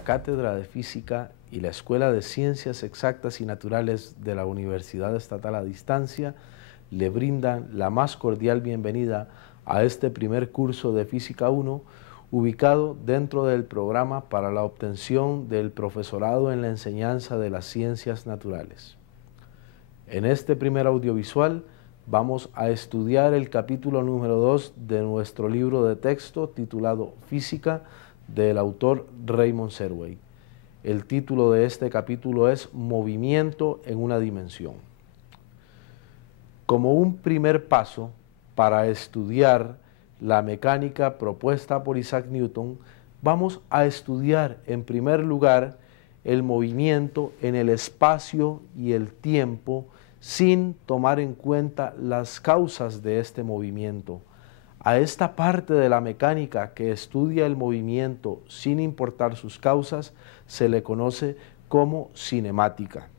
la Cátedra de Física y la Escuela de Ciencias Exactas y Naturales de la Universidad Estatal a Distancia le brindan la más cordial bienvenida a este primer curso de Física 1, ubicado dentro del programa para la obtención del profesorado en la enseñanza de las ciencias naturales. En este primer audiovisual vamos a estudiar el capítulo número 2 de nuestro libro de texto titulado Física, del autor Raymond Serway. El título de este capítulo es Movimiento en una dimensión. Como un primer paso para estudiar la mecánica propuesta por Isaac Newton, vamos a estudiar en primer lugar el movimiento en el espacio y el tiempo sin tomar en cuenta las causas de este movimiento. A esta parte de la mecánica que estudia el movimiento sin importar sus causas se le conoce como cinemática.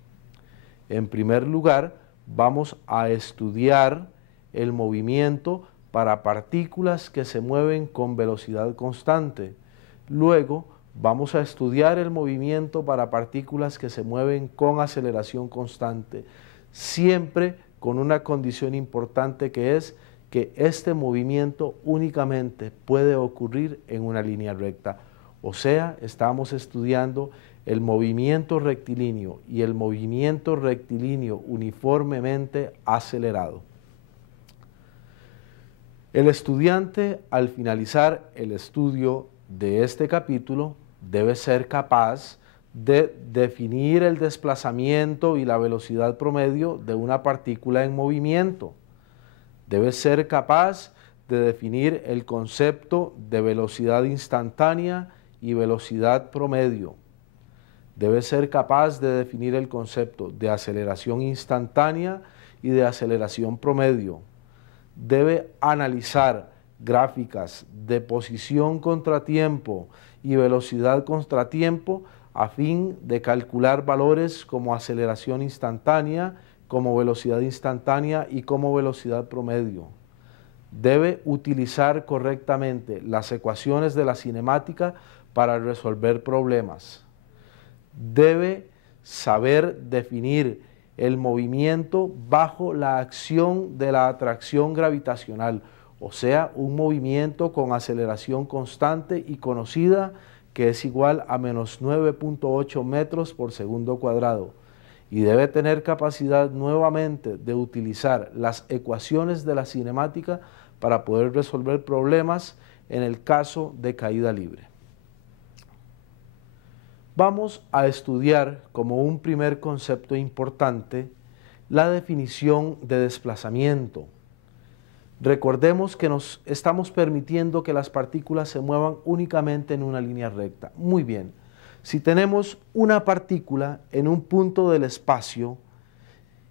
En primer lugar, vamos a estudiar el movimiento para partículas que se mueven con velocidad constante. Luego, vamos a estudiar el movimiento para partículas que se mueven con aceleración constante, siempre con una condición importante, que es que este movimiento únicamente puede ocurrir en una línea recta. O sea, estamos estudiando el movimiento rectilíneo y el movimiento rectilíneo uniformemente acelerado. El estudiante, al finalizar el estudio de este capítulo, debe ser capaz de definir el desplazamiento y la velocidad promedio de una partícula en movimiento. Debe ser capaz de definir el concepto de velocidad instantánea y velocidad promedio. Debe ser capaz de definir el concepto de aceleración instantánea y de aceleración promedio. Debe analizar gráficas de posición contratiempo y velocidad contratiempo a fin de calcular valores como aceleración instantánea, como velocidad instantánea y como velocidad promedio. Debe utilizar correctamente las ecuaciones de la cinemática para resolver problemas. Debe saber definir el movimiento bajo la acción de la atracción gravitacional, o sea, un movimiento con aceleración constante y conocida, que es igual a menos 9.8 metros por segundo cuadrado. Y debe tener capacidad nuevamente de utilizar las ecuaciones de la cinemática para poder resolver problemas en el caso de caída libre. Vamos a estudiar como un primer concepto importante la definición de desplazamiento. Recordemos que nos estamos permitiendo que las partículas se muevan únicamente en una línea recta. Muy bien. Si tenemos una partícula en un punto del espacio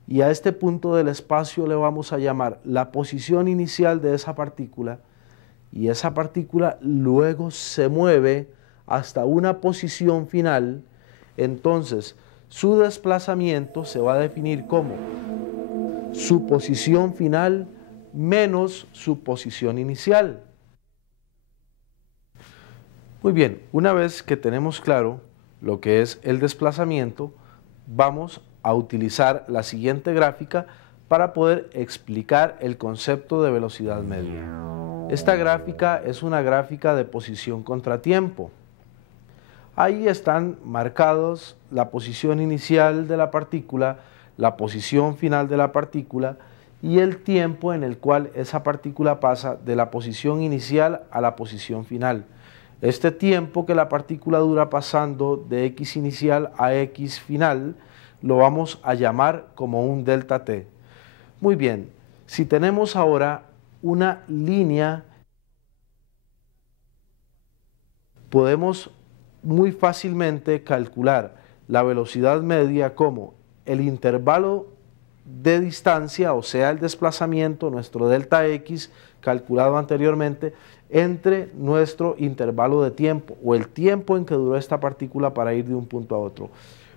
y a este punto del espacio le vamos a llamar la posición inicial de esa partícula, y esa partícula luego se mueve hasta una posición final, entonces su desplazamiento se va a definir como su posición final menos su posición inicial. Muy bien, una vez que tenemos claro lo que es el desplazamiento, vamos a utilizar la siguiente gráfica para poder explicar el concepto de velocidad media. Esta gráfica es una gráfica de posición contratiempo. Ahí están marcados la posición inicial de la partícula, la posición final de la partícula y el tiempo en el cual esa partícula pasa de la posición inicial a la posición final. Este tiempo que la partícula dura pasando de X inicial a X final lo vamos a llamar como un delta t. Muy bien, si tenemos ahora una línea, podemos muy fácilmente calcular la velocidad media como el intervalo de distancia, o sea, el desplazamiento, nuestro delta x calculado anteriormente, entre nuestro intervalo de tiempo o el tiempo en que duró esta partícula para ir de un punto a otro.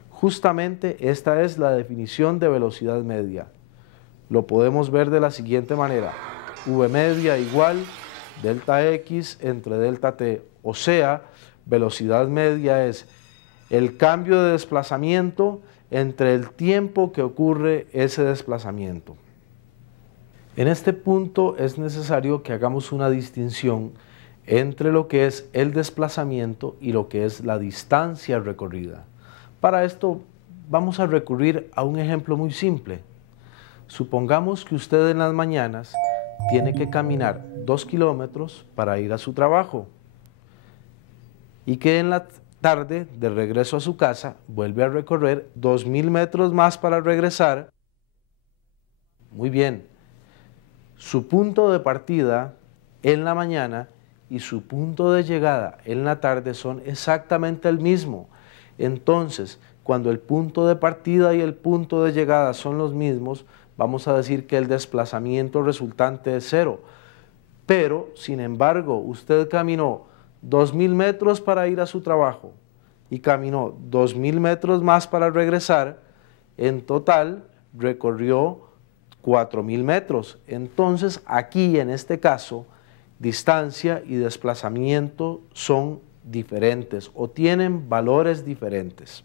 Justamente esta es la definición de velocidad media. Lo podemos ver de la siguiente manera: v media igual delta x entre delta t, o sea, velocidad media es el cambio de desplazamiento entre el tiempo que ocurre ese desplazamiento. En este punto es necesario que hagamos una distinción entre lo que es el desplazamiento y lo que es la distancia recorrida. Para esto vamos a recurrir a un ejemplo muy simple. Supongamos que usted en las mañanas tiene que caminar 2 kilómetros para ir a su trabajo y que en la tarde, de regreso a su casa, vuelve a recorrer 2000 metros más para regresar. Muy bien, su punto de partida en la mañana y su punto de llegada en la tarde son exactamente el mismo. Entonces, cuando el punto de partida y el punto de llegada son los mismos, vamos a decir que el desplazamiento resultante es 0. Pero, sin embargo, usted caminó 2000 metros para ir a su trabajo y caminó 2000 metros más para regresar, en total recorrió 4000 metros. Entonces, aquí en este caso, distancia y desplazamiento son diferentes o tienen valores diferentes.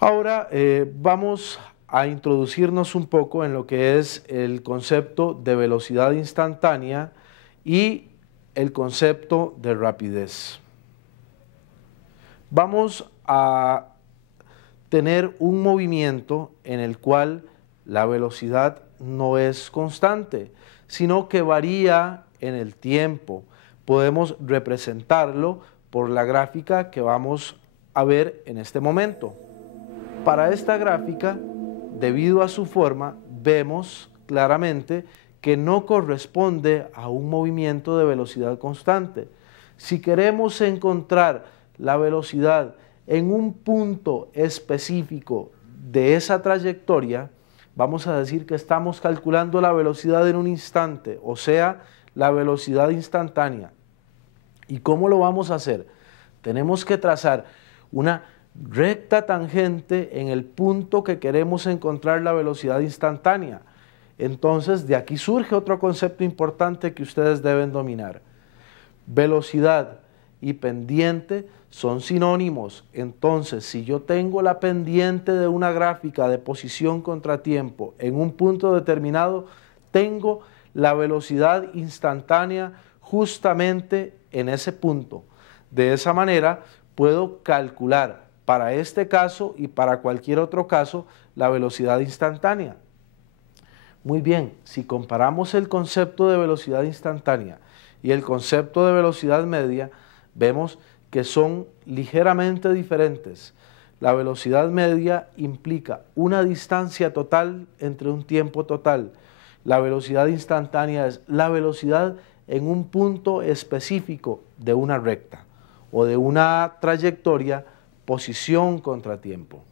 Ahora vamos a introducirnos un poco en lo que es el concepto de velocidad instantánea y el concepto de rapidez. Vamos a tener un movimiento en el cual la velocidad no es constante, sino que varía en el tiempo. Podemos representarlo por la gráfica que vamos a ver en este momento. Para esta gráfica, debido a su forma, vemos claramente que no corresponde a un movimiento de velocidad constante. Si queremos encontrar la velocidad en un punto específico de esa trayectoria, vamos a decir que estamos calculando la velocidad en un instante, o sea, la velocidad instantánea. ¿Y cómo lo vamos a hacer? Tenemos que trazar una recta tangente en el punto que queremos encontrar la velocidad instantánea. Entonces, de aquí surge otro concepto importante que ustedes deben dominar. Velocidad y pendiente son sinónimos. Entonces, si yo tengo la pendiente de una gráfica de posición contra tiempo en un punto determinado, tengo la velocidad instantánea justamente en ese punto. De esa manera, puedo calcular para este caso y para cualquier otro caso la velocidad instantánea. Muy bien, si comparamos el concepto de velocidad instantánea y el concepto de velocidad media, vemos que son ligeramente diferentes. La velocidad media implica una distancia total entre un tiempo total. La velocidad instantánea es la velocidad en un punto específico de una recta o de una trayectoria, posición contra tiempo.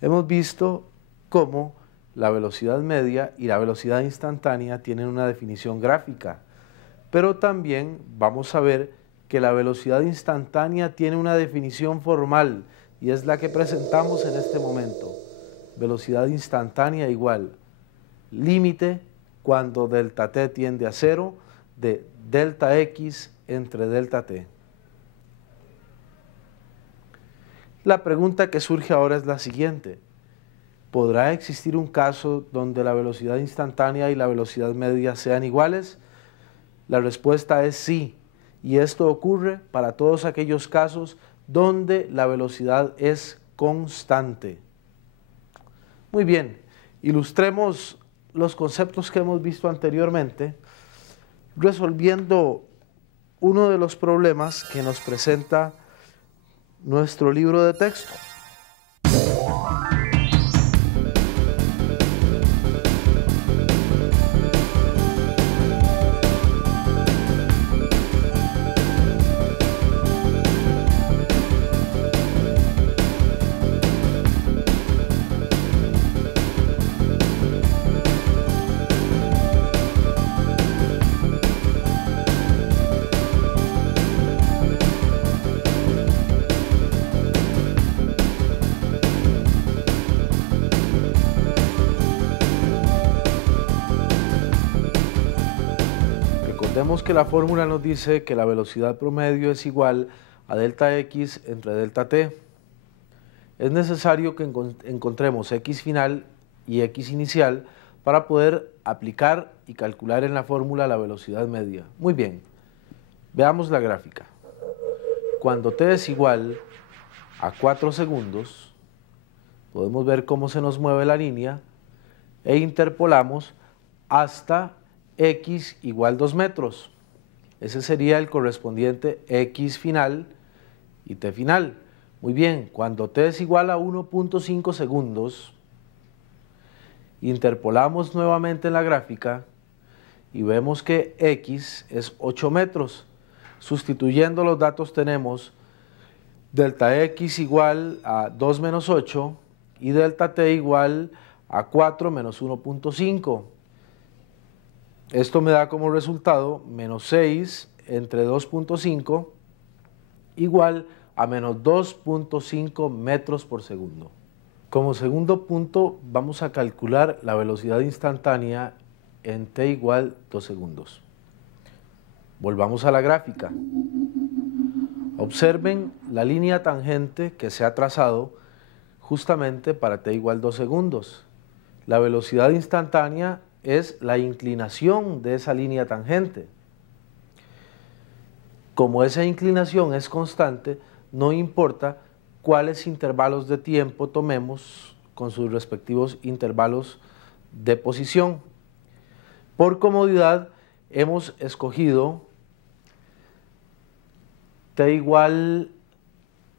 Hemos visto cómo la velocidad media y la velocidad instantánea tienen una definición gráfica, pero también vamos a ver que la velocidad instantánea tiene una definición formal y es la que presentamos en este momento. Velocidad instantánea igual límite cuando delta t tiende a 0 de delta x entre delta t. La pregunta que surge ahora es la siguiente: ¿podrá existir un caso donde la velocidad instantánea y la velocidad media sean iguales? La respuesta es sí, y esto ocurre para todos aquellos casos donde la velocidad es constante. Muy bien, ilustremos los conceptos que hemos visto anteriormente, resolviendo uno de los problemas que nos presenta nuestro libro de texto. Recordemos que la fórmula nos dice que la velocidad promedio es igual a delta x entre delta t. Es necesario que encontremos x final y x inicial para poder aplicar y calcular en la fórmula la velocidad media. Muy bien, veamos la gráfica. Cuando t es igual a 4 segundos, podemos ver cómo se nos mueve la línea e interpolamos hasta x igual 2 metros. Ese sería el correspondiente x final y t final. Muy bien, cuando t es igual a 1.5 segundos, interpolamos nuevamente en la gráfica y vemos que x es 8 metros. Sustituyendo los datos tenemos delta x igual a 2 menos 8 y delta t igual a 4 menos 1.5. Esto me da como resultado menos 6 entre 2.5 igual a menos 2.5 metros por segundo. Como segundo punto vamos a calcular la velocidad instantánea en t igual 2 segundos. Volvamos a la gráfica. Observen la línea tangente que se ha trazado justamente para t igual 2 segundos. La velocidad instantánea es la inclinación de esa línea tangente. Como esa inclinación es constante, no importa cuáles intervalos de tiempo tomemos con sus respectivos intervalos de posición. Por comodidad hemos escogido t igual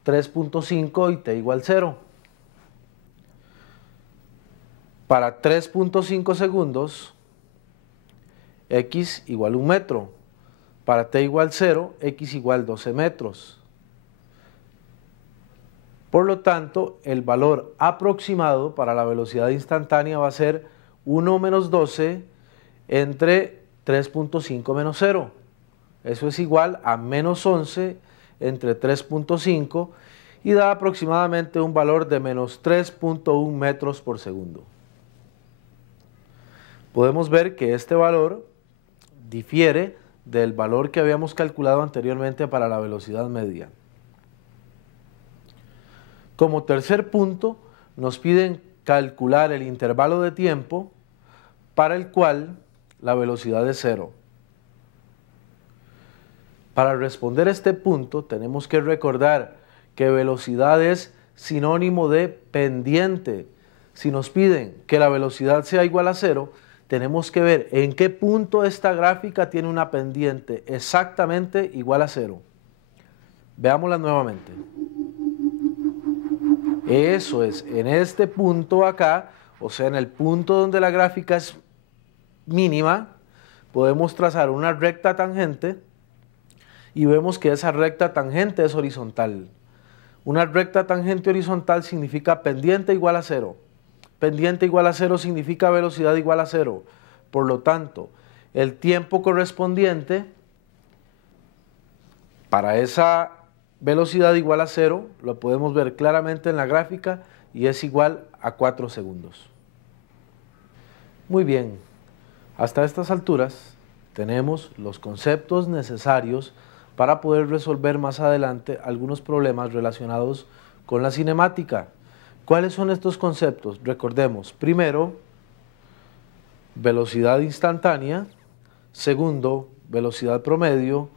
3.5 y t igual 0. Para 3.5 segundos, x igual 1 metro. Para t igual 0, x igual 12 metros. Por lo tanto, el valor aproximado para la velocidad instantánea va a ser 1 menos 12 entre 3.5 menos 0. Eso es igual a menos 11 entre 3.5 y da aproximadamente un valor de menos 3.1 metros por segundo. Podemos ver que este valor difiere del valor que habíamos calculado anteriormente para la velocidad media. Como tercer punto, nos piden calcular el intervalo de tiempo para el cual la velocidad es 0. Para responder este punto tenemos que recordar que velocidad es sinónimo de pendiente. Si nos piden que la velocidad sea igual a 0, tenemos que ver en qué punto esta gráfica tiene una pendiente exactamente igual a 0. Veámosla nuevamente. Eso es, en este punto acá, o sea, en el punto donde la gráfica es mínima, podemos trazar una recta tangente y vemos que esa recta tangente es horizontal. Una recta tangente horizontal significa pendiente igual a 0. Pendiente igual a 0 significa velocidad igual a 0. Por lo tanto, el tiempo correspondiente para esa velocidad igual a 0 lo podemos ver claramente en la gráfica y es igual a 4 segundos. Muy bien, hasta estas alturas tenemos los conceptos necesarios para poder resolver más adelante algunos problemas relacionados con la cinemática. ¿Cuáles son estos conceptos? Recordemos, primero, velocidad instantánea, segundo, velocidad promedio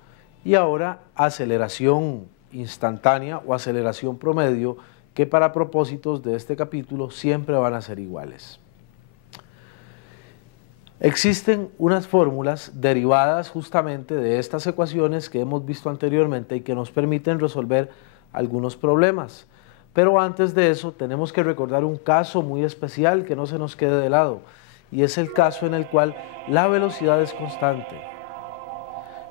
y ahora aceleración instantánea o aceleración promedio, que para propósitos de este capítulo siempre van a ser iguales. Existen unas fórmulas derivadas justamente de estas ecuaciones que hemos visto anteriormente y que nos permiten resolver algunos problemas. Pero antes de eso tenemos que recordar un caso muy especial que no se nos quede de lado, y es el caso en el cual la velocidad es constante.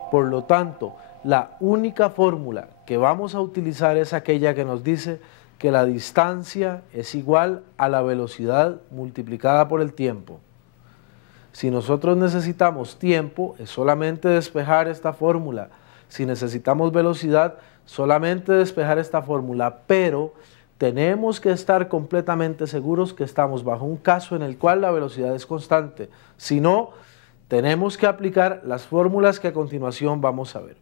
Por lo tanto, la única fórmula que vamos a utilizar es aquella que nos dice que la distancia es igual a la velocidad multiplicada por el tiempo. Si nosotros necesitamos tiempo, es solamente despejar esta fórmula. Si necesitamos velocidad, solamente despejar esta fórmula, pero tenemos que estar completamente seguros que estamos bajo un caso en el cual la velocidad es constante. Si no, tenemos que aplicar las fórmulas que a continuación vamos a ver.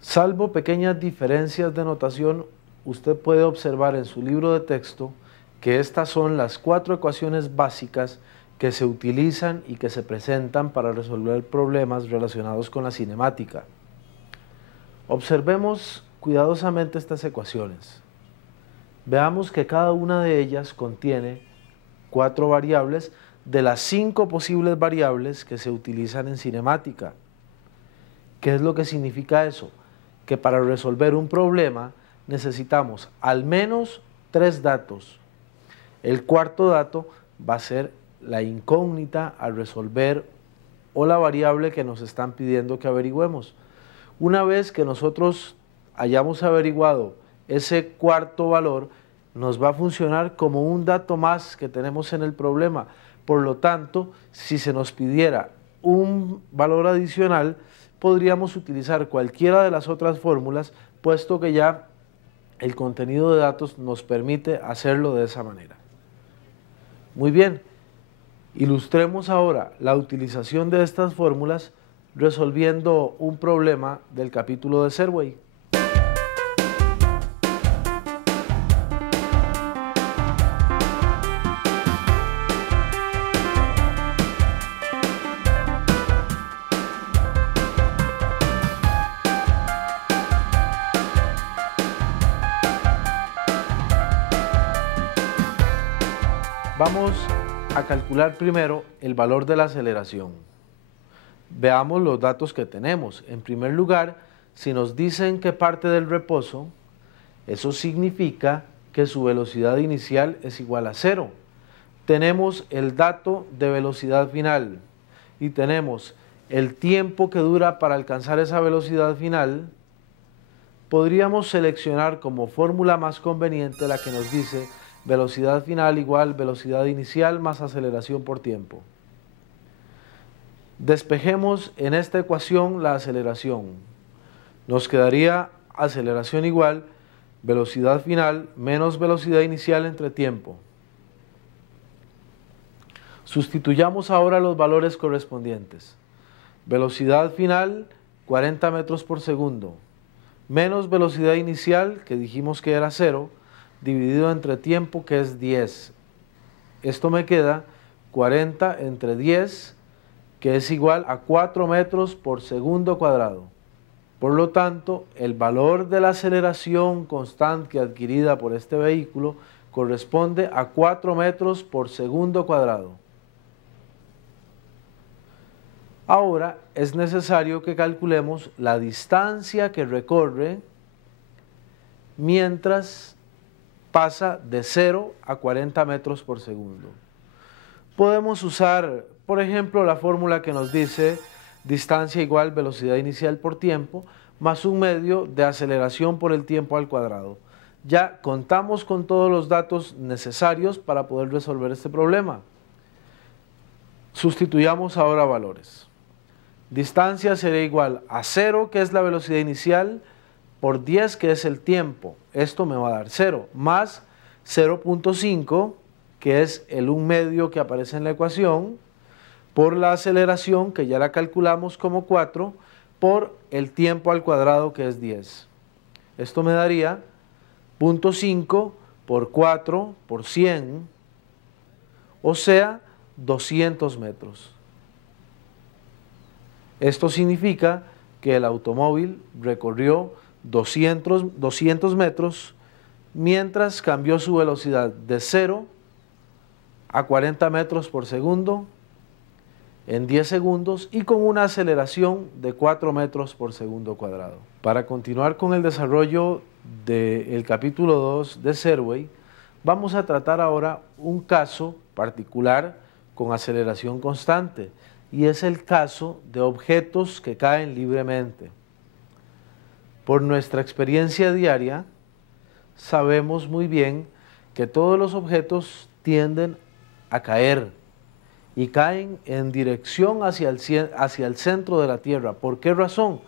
Salvo pequeñas diferencias de notación, usted puede observar en su libro de texto que estas son las 4 ecuaciones básicas que se utilizan y que se presentan para resolver problemas relacionados con la cinemática. Observemos cuidadosamente estas ecuaciones. Veamos que cada una de ellas contiene 4 variables de las 5 posibles variables que se utilizan en cinemática. ¿Qué es lo que significa eso? Que para resolver un problema necesitamos al menos 3 datos. El cuarto dato va a ser la incógnita a resolver o la variable que nos están pidiendo que averigüemos. Una vez que nosotros hayamos averiguado ese cuarto valor, nos va a funcionar como un dato más que tenemos en el problema. Por lo tanto, si se nos pidiera un valor adicional, podríamos utilizar cualquiera de las otras fórmulas, puesto que ya el contenido de datos nos permite hacerlo de esa manera. Muy bien, ilustremos ahora la utilización de estas fórmulas resolviendo un problema del capítulo de Serway. Vamos a calcular primero el valor de la aceleración. Veamos los datos que tenemos. En primer lugar, si nos dicen que parte del reposo, eso significa que su velocidad inicial es igual a 0. Tenemos el dato de velocidad final y tenemos el tiempo que dura para alcanzar esa velocidad final. Podríamos seleccionar como fórmula más conveniente la que nos dice velocidad final igual velocidad inicial más aceleración por tiempo. Despejemos en esta ecuación la aceleración. Nos quedaría aceleración igual velocidad final menos velocidad inicial entre tiempo. Sustituyamos ahora los valores correspondientes. Velocidad final 40 metros por segundo menos velocidad inicial, que dijimos que era 0, dividido entre tiempo, que es 10. Esto me queda 40 entre 10, que es igual a 4 metros por segundo cuadrado. Por lo tanto, el valor de la aceleración constante adquirida por este vehículo corresponde a 4 metros por segundo cuadrado. Ahora es necesario que calculemos la distancia que recorre mientras pasa de 0 a 40 metros por segundo. Podemos usar, por ejemplo, la fórmula que nos dice distancia igual velocidad inicial por tiempo más un medio de aceleración por el tiempo al cuadrado. Ya contamos con todos los datos necesarios para poder resolver este problema. Sustituyamos ahora valores. Distancia sería igual a 0, que es la velocidad inicial, por 10, que es el tiempo. Esto me va a dar 0, más 0.5, que es el 1 medio que aparece en la ecuación, por la aceleración, que ya la calculamos como 4, por el tiempo al cuadrado, que es 10. Esto me daría 0.5 por 4 por 100, o sea, 200 metros. Esto significa que el automóvil recorrió 200 metros mientras cambió su velocidad de 0 a 40 metros por segundo en 10 segundos y con una aceleración de 4 metros por segundo cuadrado. Para continuar con el desarrollo del capítulo 2 de Serway, vamos a tratar ahora un caso particular con aceleración constante, y es el caso de objetos que caen libremente. Por nuestra experiencia diaria, sabemos muy bien que todos los objetos tienden a caer y caen en dirección hacia el centro de la Tierra. ¿Por qué razón?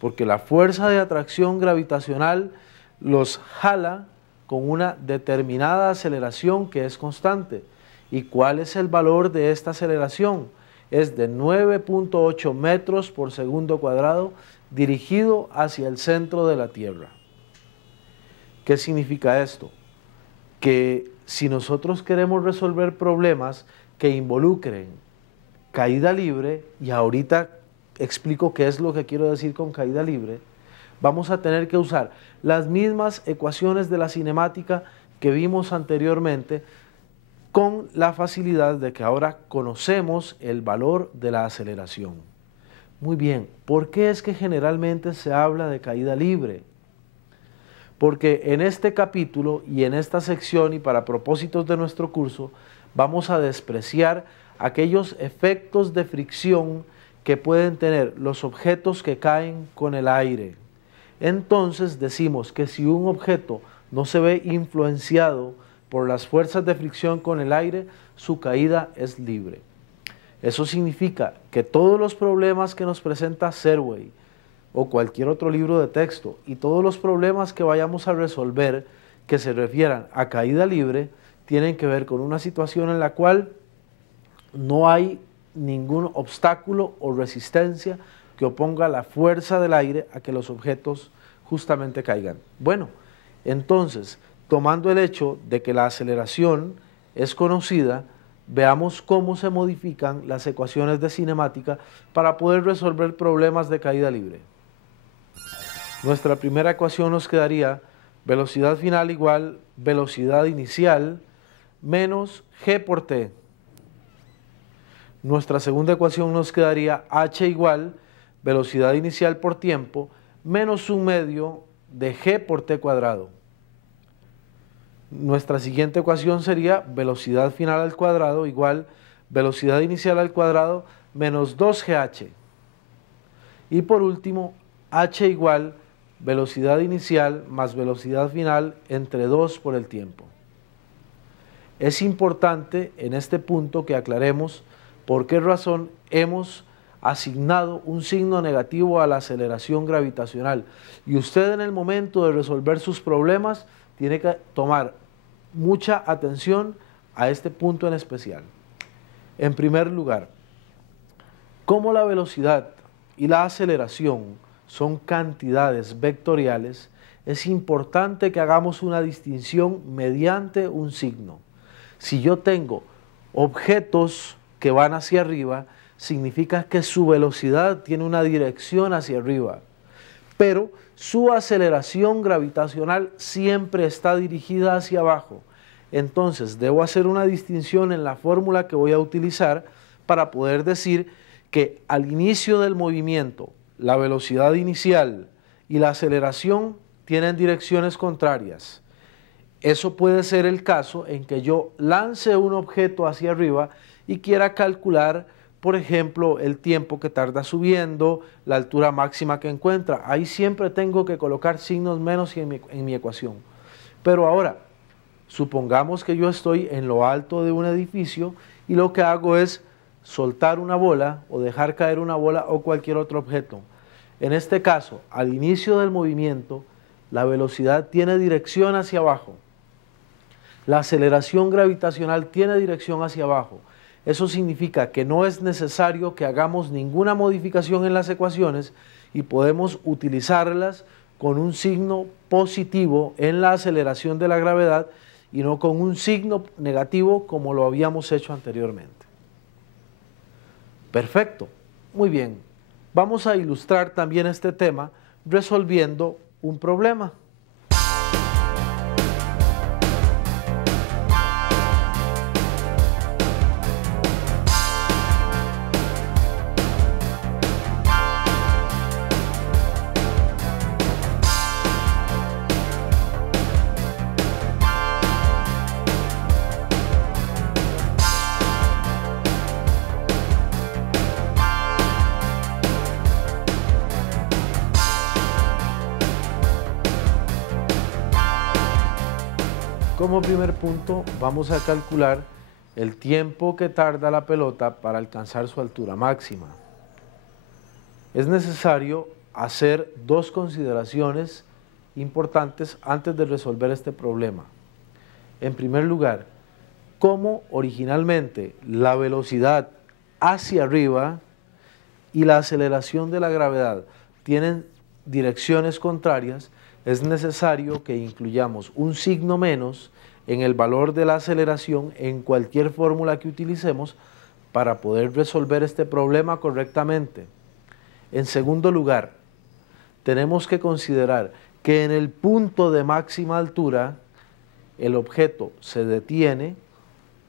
Porque la fuerza de atracción gravitacional los jala con una determinada aceleración que es constante. ¿Y cuál es el valor de esta aceleración? Es de 9.8 metros por segundo cuadrado dirigido hacia el centro de la Tierra. ¿Qué significa esto? Que si nosotros queremos resolver problemas que involucren caída libre, y ahorita explico qué es lo que quiero decir con caída libre, vamos a tener que usar las mismas ecuaciones de la cinemática que vimos anteriormente, con la facilidad de que ahora conocemos el valor de la aceleración. Muy bien, ¿por qué es que generalmente se habla de caída libre? Porque en este capítulo y en esta sección, y para propósitos de nuestro curso, vamos a despreciar aquellos efectos de fricción que pueden tener los objetos que caen con el aire. Entonces decimos que si un objeto no se ve influenciado por las fuerzas de fricción con el aire, su caída es libre. Eso significa que todos los problemas que nos presenta Serway o cualquier otro libro de texto, y todos los problemas que vayamos a resolver que se refieran a caída libre, tienen que ver con una situación en la cual no hay ningún obstáculo o resistencia que oponga la fuerza del aire a que los objetos justamente caigan. Bueno, entonces, tomando el hecho de que la aceleración es conocida, veamos cómo se modifican las ecuaciones de cinemática para poder resolver problemas de caída libre. Nuestra primera ecuación nos quedaría velocidad final igual velocidad inicial menos g por t. Nuestra segunda ecuación nos quedaría h igual velocidad inicial por tiempo menos un medio de g por t cuadrado. Nuestra siguiente ecuación sería velocidad final al cuadrado igual velocidad inicial al cuadrado menos 2gh. Y por último, h igual velocidad inicial más velocidad final entre 2 por el tiempo. Es importante en este punto que aclaremos por qué razón hemos asignado un signo negativo a la aceleración gravitacional. Y usted en el momento de resolver sus problemas tiene que tomar mucha atención a este punto en especial. En primer lugar, como la velocidad y la aceleración son cantidades vectoriales, es importante que hagamos una distinción mediante un signo. Si yo tengo objetos que van hacia arriba, significa que su velocidad tiene una dirección hacia arriba, pero su aceleración gravitacional siempre está dirigida hacia abajo. Entonces, debo hacer una distinción en la fórmula que voy a utilizar para poder decir que al inicio del movimiento, la velocidad inicial y la aceleración tienen direcciones contrarias. Eso puede ser el caso en que yo lance un objeto hacia arriba y quiera calcular, por ejemplo, el tiempo que tarda subiendo, la altura máxima que encuentra. Ahí siempre tengo que colocar signos menos en mi ecuación. Pero ahora, supongamos que yo estoy en lo alto de un edificio y lo que hago es soltar una bola o dejar caer una bola o cualquier otro objeto. En este caso, al inicio del movimiento, la velocidad tiene dirección hacia abajo. La aceleración gravitacional tiene dirección hacia abajo. Eso significa que no es necesario que hagamos ninguna modificación en las ecuaciones y podemos utilizarlas con un signo positivo en la aceleración de la gravedad y no con un signo negativo como lo habíamos hecho anteriormente. Perfecto, muy bien. Vamos a ilustrar también este tema resolviendo un problema. Como primer punto, vamos a calcular el tiempo que tarda la pelota para alcanzar su altura máxima. Es necesario hacer dos consideraciones importantes antes de resolver este problema. En primer lugar, cómo originalmente la velocidad hacia arriba y la aceleración de la gravedad tienen direcciones contrarias, es necesario que incluyamos un signo menos en el valor de la aceleración en cualquier fórmula que utilicemos para poder resolver este problema correctamente. En segundo lugar, tenemos que considerar que en el punto de máxima altura el objeto se detiene,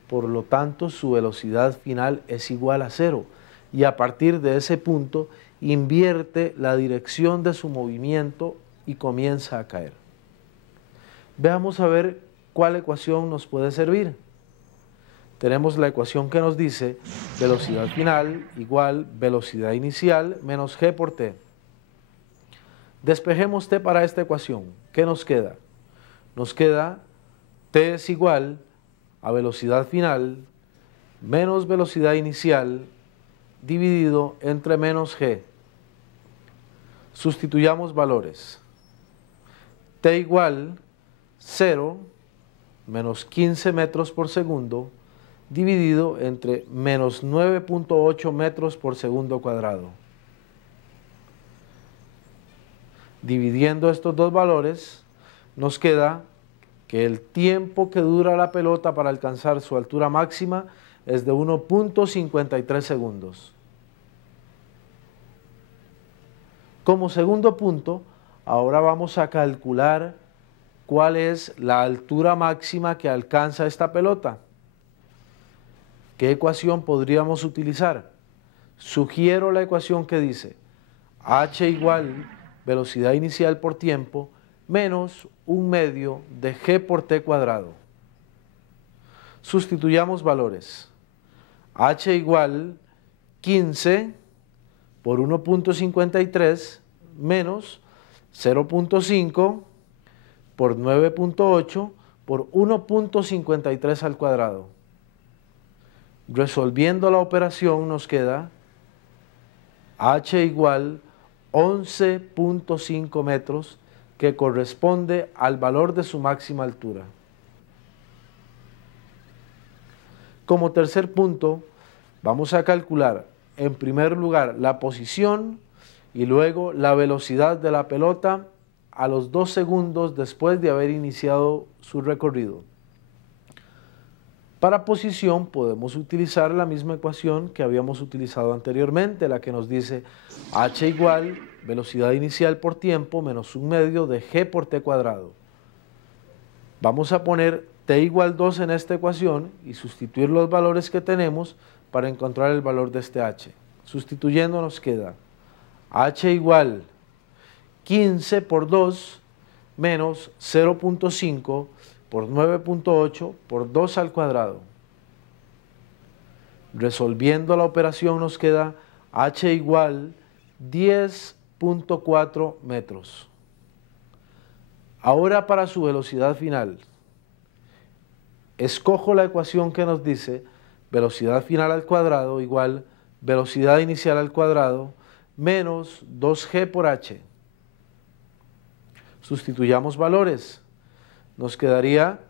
por lo tanto su velocidad final es igual a 0 y a partir de ese punto invierte la dirección de su movimiento y comienza a caer. Veamos a ver cuál ecuación nos puede servir. Tenemos la ecuación que nos dice velocidad final igual velocidad inicial menos g por t. Despejemos t para esta ecuación. ¿Qué nos queda? Nos queda t es igual a velocidad final menos velocidad inicial dividido entre menos g. Sustituyamos valores. T igual 0 menos 15 metros por segundo dividido entre menos 9.8 metros por segundo cuadrado. Dividiendo estos dos valores, nos queda que el tiempo que dura la pelota para alcanzar su altura máxima es de 1.53 segundos. Como segundo punto, ahora vamos a calcular cuál es la altura máxima que alcanza esta pelota. ¿Qué ecuación podríamos utilizar? Sugiero la ecuación que dice h igual velocidad inicial por tiempo menos 1/2 de g por t cuadrado. Sustituyamos valores. H igual 15 por 1.53 menos 0.5 por 9.8 por 1.53 al cuadrado. Resolviendo la operación nos queda h igual 11.5 metros, que corresponde al valor de su máxima altura. Como tercer punto, vamos a calcular en primer lugar la posición y luego la velocidad de la pelota a los 2 segundos después de haber iniciado su recorrido. Para posición podemos utilizar la misma ecuación que habíamos utilizado anteriormente, la que nos dice h igual velocidad inicial por tiempo menos 1/2 de g por t cuadrado. Vamos a poner t igual 2 en esta ecuación y sustituir los valores que tenemos para encontrar el valor de este h. Sustituyendo nos queda h igual 15 por 2 menos 0.5 por 9.8 por 2 al cuadrado. Resolviendo la operación nos queda h igual 10.4 metros. Ahora para su velocidad final. Escojo la ecuación que nos dice velocidad final al cuadrado igual velocidad inicial al cuadrado menos 2g por h. Sustituyamos valores. Nos quedaría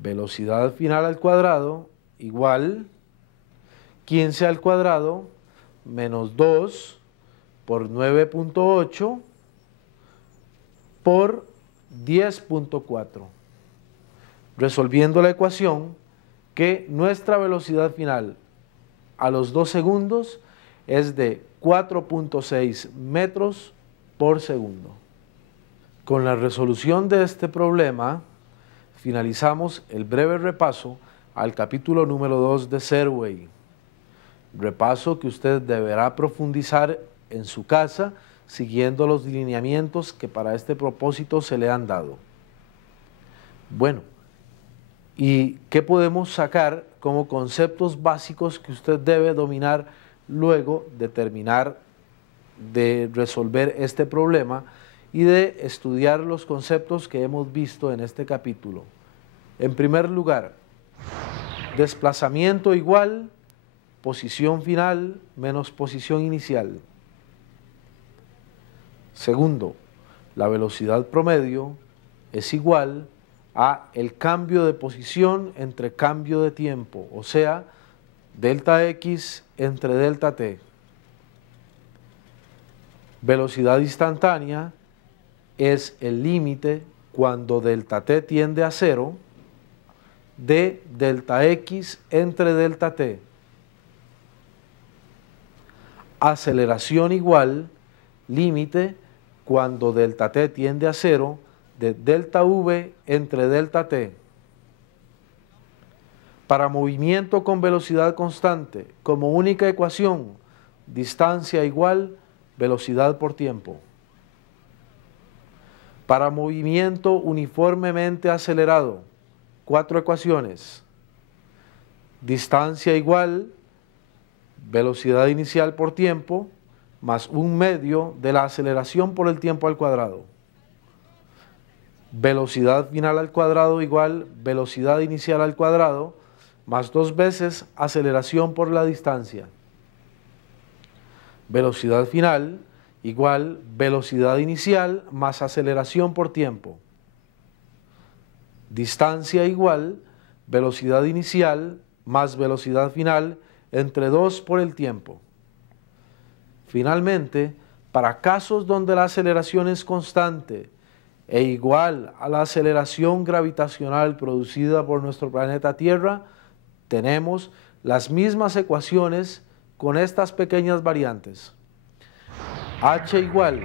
velocidad final al cuadrado igual 15 al cuadrado menos 2 por 9.8 por 10.4. Resolviendo la ecuación, que nuestra velocidad final a los 2 segundos es de 4.6 metros por segundo. Con la resolución de este problema, finalizamos el breve repaso al capítulo número 2 de Serway. Repaso que usted deberá profundizar en su casa siguiendo los lineamientos que para este propósito se le han dado. Bueno, ¿y qué podemos sacar como conceptos básicos que usted debe dominar luego de terminar de resolver este problema y de estudiar los conceptos que hemos visto en este capítulo? En primer lugar, desplazamiento igual posición final menos posición inicial. Segundo, La velocidad promedio es igual a el cambio de posición entre cambio de tiempo, o sea, delta x entre delta t. Velocidad instantánea es el límite cuando delta t tiende a 0 de delta x entre delta t. Aceleración igual, límite cuando delta t tiende a 0 de delta v entre delta t. Para movimiento con velocidad constante, como única ecuación, distancia igual, velocidad por tiempo. Para movimiento uniformemente acelerado, 4 ecuaciones. Distancia igual, velocidad inicial por tiempo, más 1/2 de la aceleración por el tiempo al cuadrado. Velocidad final al cuadrado igual velocidad inicial al cuadrado, más 2 veces aceleración por la distancia. Velocidad final igual velocidad inicial más aceleración por tiempo. Distancia igual velocidad inicial más velocidad final entre 2 por el tiempo. Finalmente, para casos donde la aceleración es constante e igual a la aceleración gravitacional producida por nuestro planeta Tierra, tenemos las mismas ecuaciones con estas pequeñas variantes. H igual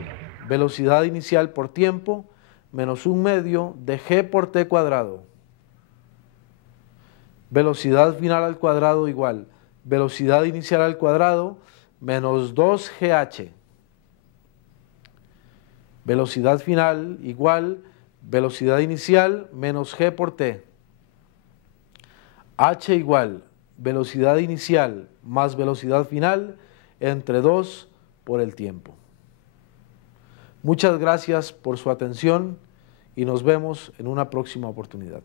velocidad inicial por tiempo menos 1/2 de g por t cuadrado. Velocidad final al cuadrado igual velocidad inicial al cuadrado menos 2gh. Velocidad final igual velocidad inicial menos g por t. H igual velocidad inicial más velocidad final entre 2 por el tiempo. Muchas gracias por su atención y nos vemos en una próxima oportunidad.